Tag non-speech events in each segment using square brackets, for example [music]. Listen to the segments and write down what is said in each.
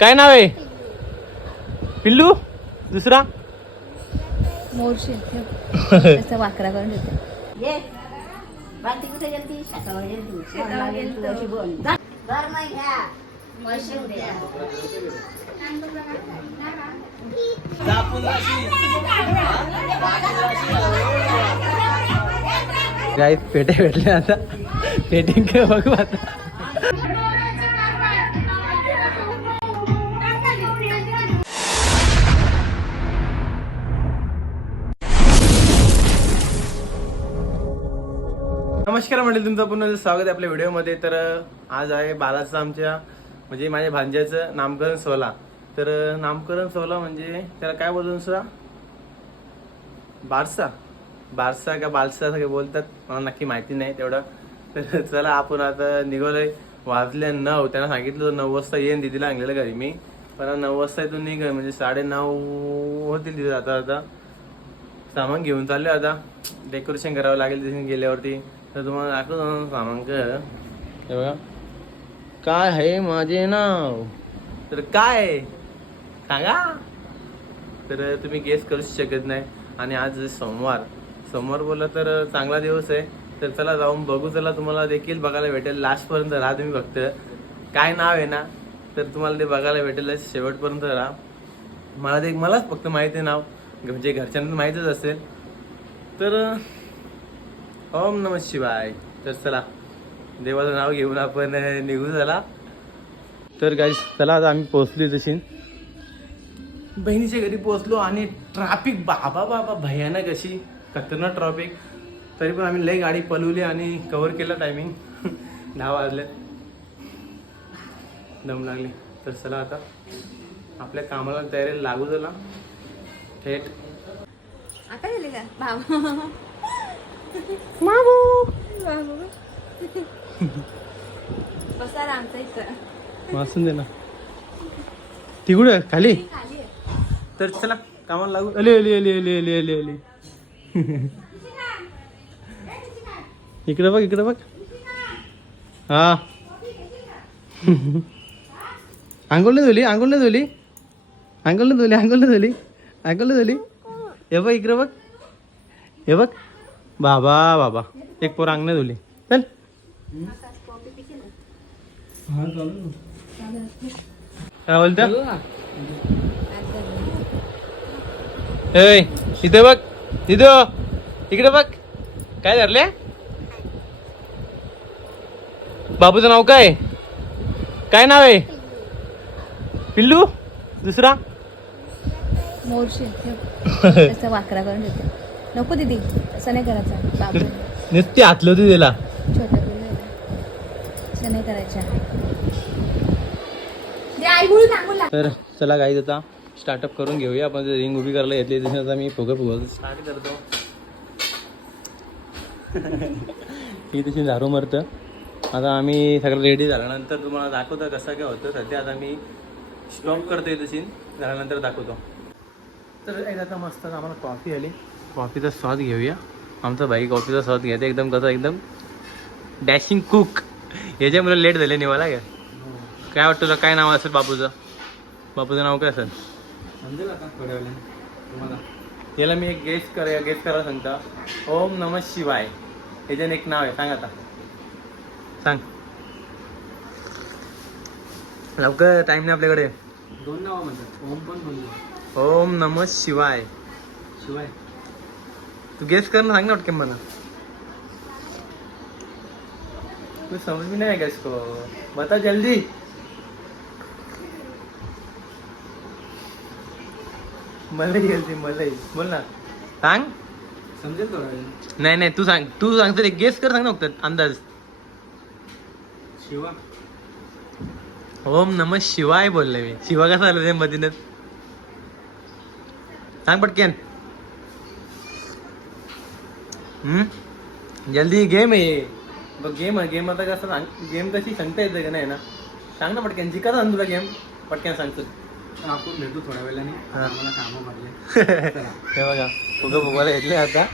काय नाव आहे? पिल्लू? दुसरा? मोरशी. वाकरा करून देते. ये. बालती कुठे गेलती? शेतावर गेलती. शेतावर गेलती. अशी बोल. जा. घर नाही घ्या मशीन द्या काय पेटे भेटले आता. पेटिंग बघू आता. नमस्कार मंडळी तुमचं पुन्हा स्वागत आहे आपल्या व्हिडिओमध्ये. तर आज आहे बालाचं आमच्या म्हणजे माझ्या भांज्याचं नामकरण सोहळा. तर नामकरण सोहळा म्हणजे त्याला काय बोलतो दुसरा? बारसा. बारसा का बालसा असं काही बोलतात मला नक्की माहिती नाही तेवढं. तर चला आपण आता निघालोय. वाजले नऊ त्यांना सांगितलं होतं नऊ वाजता येईन दिदीला आणलेलं घरी मी. पण नऊ वाजता इथून निघ म्हणजे साडे नऊ होतील तिथे आता आता सामान घेऊन चालले आता. डेकोरेशन करावं लागेल तिथे गेल्यावरती. तर तुम्हाला दाखवतो काय हे बघा. काय आहे माझे नाव? तर काय आहे? सांगा. तर तुम्ही गेस करू शकत नाही. आणि आज सोमवार. सोमवार बोलला तर चांगला दिवस आहे. तर चला जाऊन बघू चला तुम्हाला देखील बघायला भेटेल. लास्टपर्यंत राहा तुम्ही फक्त. काय नाव आहे ना? तर तुम्हाला ते बघायला भेटेल. शेवटपर्यंत राहा. मला ते मलाच फक्त माहिती आहे नाव. म्हणजे घरच्यांना माहीतच असेल. तर ओम नम शिवाय. तर चला देवाचं नाव घेऊन आपण निघू झाला तर गाईस चला आता आम्ही पोहोचली तशी. बहिणीच्या घरी पोहोचलो आणि ट्रॅफिक बाबा बाबा भयानक अशी खतरनाक ट्रॅफिक तरी पण आम्ही लई गाडी पलवली आणि कव्हर केलं टायमिंग [laughs] दहा वाजले. दम लागली. तर चला आता. आपल्या कामाला तयारी लागू झाला. थेट. आता गेले का? बाबा बसा इथं वाचून दे ना. ती कुठे खाली. तर चला कामाला लागू. अली अली अली अली अली अली अली. इकडे बघ इकडे बघ. हा. आंघोळ नाही धुली आंघोळ नाही धुली. आंघोळ नाही धुली आंघोळ नाही धुली. आंघोळ नाही धुली. हे बघ इकडे बघ. हे बघ. बाबा बाबा. एक पोर अंग नाही धुली चल काय बोलता इथे बघ. इथं इकडे बघ. काय धरले बाबूचं नाव काय? काय नाव आहे? पिल्लू? दुसरा? मोरशी [laughs] वाकरा करून नको दीदी असं नाही करायचं. बाबू नुसती हातलं होती त्याला छोटा पिल्लू आहे ना. असं नाही करायच्या दे आई बोल सांगू लाग तर चला काही आता स्टार्टअप करून घेऊया. आपण रिंग उभी करायला घेतली तशी आता मी फुगं फुगं स्टार्ट करतो. ही तशी झाडू मरतं. आता आम्ही सगळं रेडी झाल्यानंतर तुम्हाला दाखवतो कसं काय होतं. सध्या आता मी स्टॉप करतोय तशी. झाल्यानंतर दाखवतो. तर एक आता मस्त आम्हाला कॉफी आली. कॉफीचा स्वाद घेऊया. आमचा भाई कॉफीचा स्वाद घेते. एकदम कसं एकदम डॅशिंग कुक याच्यामुळे लेट झाले निवाला का काय वाटतं तुला? काय नाव असेल बापूचं? बापूचं नाव काय असेल? समजेल आता थोड्या वेळाने तुम्हाला. याला मी एक गेस कर गेस करायला सांगता. ओम नम शिवाय. याच्याने एक नाव आहे. सांग आता. सांग. लवकर टाइम नाही आपल्याकडे. दोन नावं म्हणतात. ओम पण म्हणतो ओम नम शिवाय. शिवाय. तू गेस कर ना सांग ना वाटतं मला. तू समज भी नहीं गेस को बता जल्दी. मलाई जल्दी मलाई बोल ना. सांग. समजेल वेळाने नाही नाही तू सांग. तू सांग तर गेस कर सांग ना फक्त. अंदाज. शिवा. ओम नम शिवाय बोलले मी. शिवा कसा आलं ते मधीनच? सांग पटकन. जल्दी गेम आहे बघ गेम आहे गेम आता कसं सांग गेम कशी सांगता येते का नाही ना? सांग ना पटकन जिका सांग तुला गेम पटकन सांगतो आपण भेटू थोड्या वेळाने. हा. मला कामं. [laughs] हे बघा फुगं फुगवायला घेतले आता?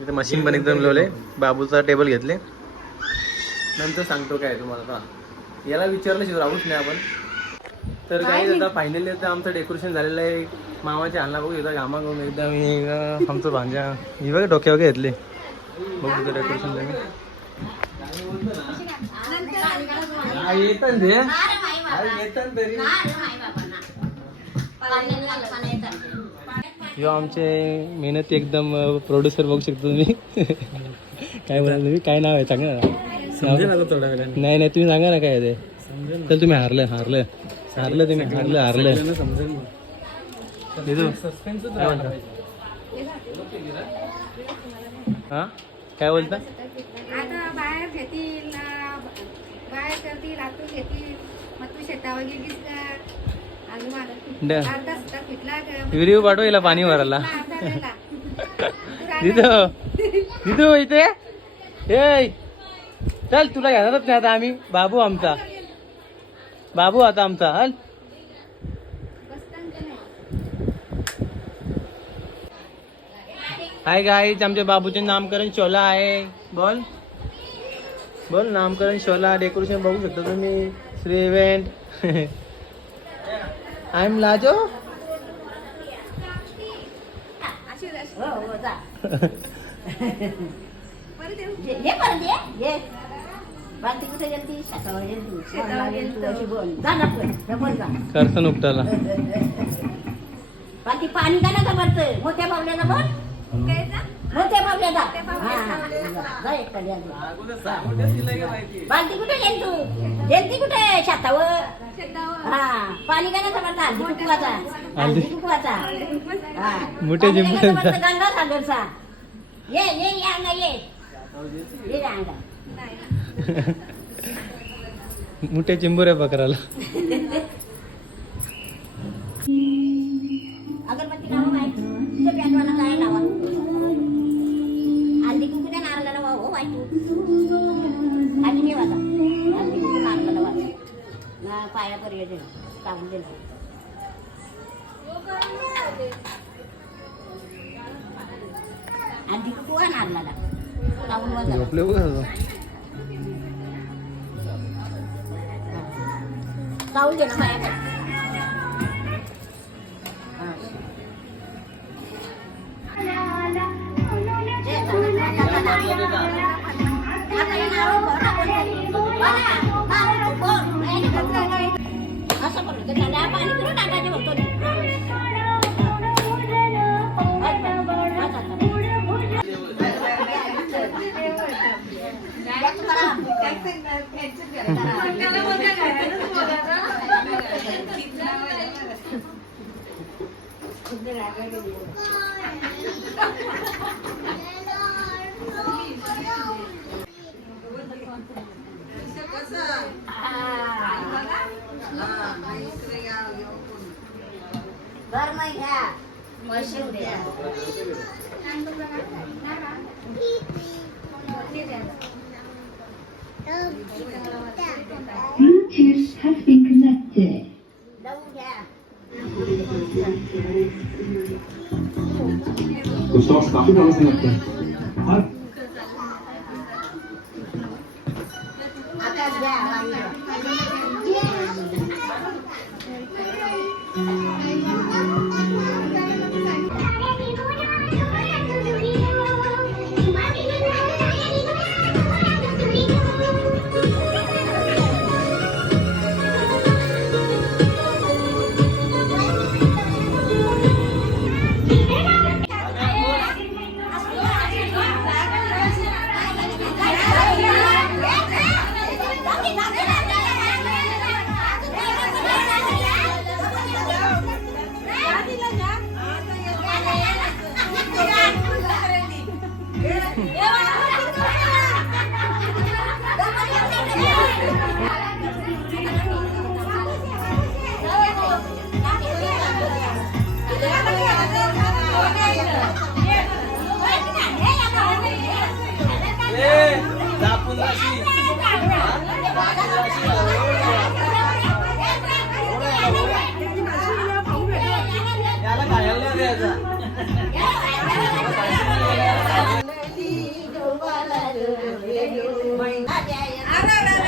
इथे मशीन पण एकदम लोले बाबूचा टेबल घेतले. नंतर सांगतो काय तुम्हाला आता याला विचारल्याशिवाय राहूच नाही आपण. तर काही आता फायनली आता आमचं डेकोरेशन झालेलं आहे. मामाच्या अन्ना बघू एकदा घामा करून एकदा मी एकदा आमचं भांजा. ही बघा डोक्यावर घेतले. बघू डेकोरेशन ते तरी ना रे माई बाबा. ना. पाण्याने कल्पना येतात. ह्यो आमचे मेहनती एकदम प्रोड्युसर बघू शकतो तुम्ही. काय बोला तुम्ही? काय नाव आहे? सांगा ना. समजेल आता थोड्या वेळाने. नाही नाही तुम्ही सांगा ना काय ते. तर तुम्ही हारलं हारलं. हारलं तुम्ही हारलं हारलं. समजेल बोलता हा? काय बोलता? आता बाहेर घेतील करतील आतून घेतील. मग तू शेतावर गेलीस व्हिडिओ पाठव हिला पाणी भरायला. दिदो दिदो इथे? ए चल तुला घेणारच नाही आता आम्ही. बाबू आमचा. बाबू आता आमचा. हल बसताना का नाही? हाय गाईज आमच्या बाबूचे नामकरण शोला आहे बोल बोल नामकरण शोला डेकोरेशन बघू शकता तुम्ही श्री इव्हेंट आय एम लाजो ना. करसन उपटाला बाकी पाणी का भरतोय? मोठ्या बाबल्याला बोल. हा. बालती कुठे गेली तू? गेलती कुठे शेतावर. शेतावर. हा. पाणी का नका भरता हल्दी कुकवाचा हल्दी कुकवाचा हा. मोठ्या पाणी का नका जिंकण्याचा. भरता गंगा सागरचा. ये ये ये अंगा ये. अंगा. [laughs] चिंबुऱ्या बकराला. [laughs] अगरबत्ती लावा बाई. ना पाया पर्यटन टाकून दिलं हल्दी कुंकू आहे नारळाला लावून वाजा झोपले बघा लावून दे ना पाया घर मग घ्या. मशीन द्या. Bluetooth has been connected. Gustav, stop. Ara, ara, ara.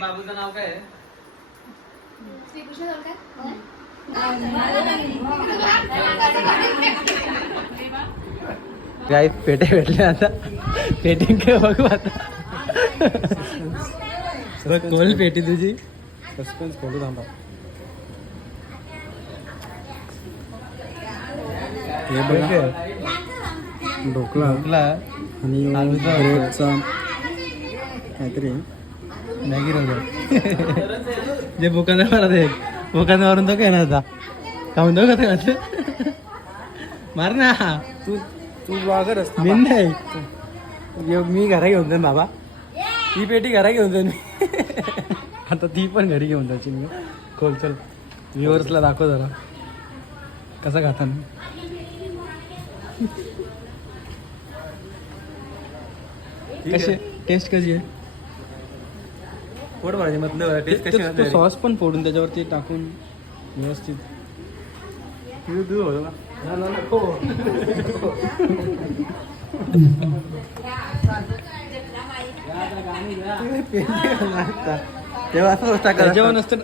बाबूचं नाव काय आहे? काय पेटे भेटले आता? पेटिंग काय बघू आता? कोल पेटी तुझी? सस्पेन्स खोलू थांबा. हे बघा. ढोकला. ढोकला. आणि काहीतरी. मॅगी रोल जे बुकानावर आहे बुकानावरून तो काय ना आता. का म्हणतो का ते मार ना. तू तू वागर असतो मी नाही मी घरा घेऊन जाईन बाबा. ही पेटी घरा घेऊन जाईन मी. आता ती पण घरी घेऊन जायची मी. खोल चल. व्ह्युअर्सला दाखव जरा. कसा खाताना कशी टेस्ट कशी आहे? पोट माझी मतलब टेस्ट कशी सॉस पण फोडून त्याच्यावरती टाकून व्यवस्थित. होतो का नको तेव्हा असं होता त्याच्यावर नसतं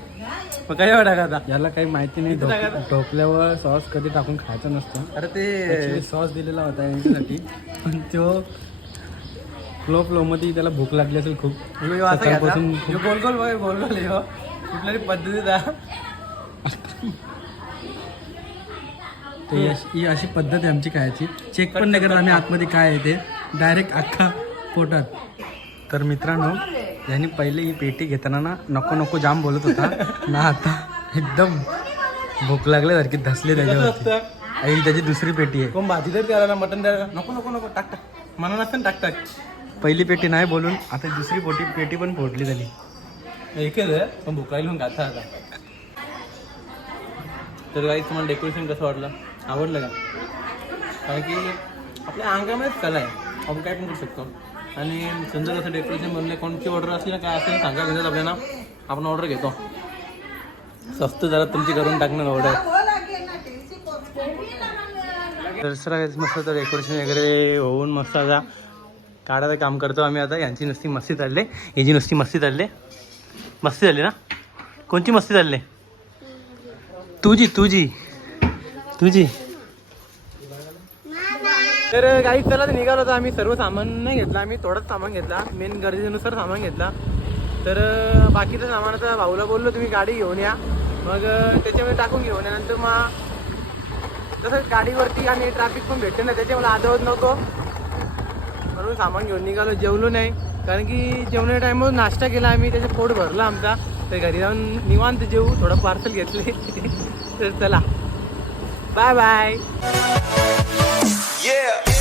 मग काय टाकायचा? याला काही माहिती नाही ढोक- ढोकल्यावर सॉस कधी टाकून खायचं नसतं. अरे ते सॉस दिलेला होता यांच्यासाठी. पण तो फ्लो फ्लो मध्ये त्याला भूक लागली असेल खूप. सकाळपासून खूप- गोल गोल बघ गोल गोल हो कुठल्या पद्धतीचा तर ही अशी- ही अशी पद्धत आहे आमची खायची. चेक पण नाही करत आम्ही आतमध्ये काय आहे ते. डायरेक्ट अख्खा पोटात. तर मित्रांनो यांनी पहिले ही पेटी घेताना ना नको नको जाम बोलत होता. ना आता एकदम भूक लागल्यासारखी धसले त्याच्यावरती. आणि त्याची दुसरी पेटी आहे. कोण भाजी तर द्यायला ना मटन द्यायला नको नको नको टाक टाक. मला नसतं टाक टाक. पहिली पेटी नाही बोलून आता दुसरी पोटी पेटी पण फोडली त्यांनी. एकच आहे पण भुकाईल पण गाथा आता. तर काही तुम्हाला डेकोरेशन कसं वाटलं? आवडलं का? कारण की आपल्या अंगामध्येच कला आहे. आपण काय पण करू शकतो. आणि सुंदर असं डेकोरेशन बनले कोणती ऑर्डर असली ना काय असेल सांगा घेतात आपल्याला. आपण ऑर्डर घेतो. स्वस्त जरा तुमची करून टाकणार ऑर्डर दसरा मस्त तर डेकोरेशन वगैरे होऊन मस्त आता काढायचं काम करतो आम्ही आता. यांची नुसती मस्ती चालले. याची नुसती मस्ती चालले. मस्ती झाली ना? कोणची मस्ती चालले? तुझी तुझी. तुझी. तर काही चला तर निघालो होतो आम्ही सर्व सामान नाही घेतलं. आम्ही थोडंच सामान घेतला. मेन गरजेनुसार सामान घेतला. तर बाकीचं सामान आता भाऊला बोललो तुम्ही गाडी घेऊन या. मग त्याच्यामध्ये टाकून घेऊन या. नंतर मग तसं गाडीवरती आणि ट्रॅफिक पण भेटते ना त्याच्यामुळे आदवत नको. म्हणून सामान घेऊन निघालो. जेवलो नाही. कारण की जेवणाच्या टाईमवर नाश्ता केला आम्ही. त्याचं पोट भरला आमचा. तर घरी जाऊन निवांत जेवू. थोडं पार्सल घेतले. [laughs] तर चला. Bye bye Yeah.